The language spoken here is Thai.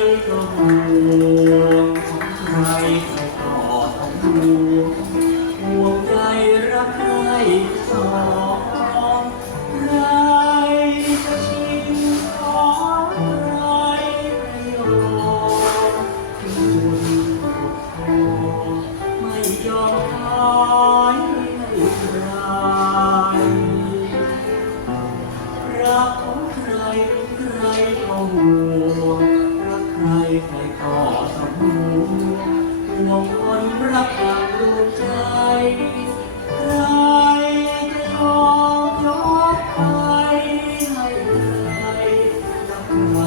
ก็ห่วงของใครก็ปลอดห่วงห่วงใยรักใครสองใคจะชิงของใครไม่ยอมคุณพอไม่ยอมให้ใครรักใครใคก็ห่ง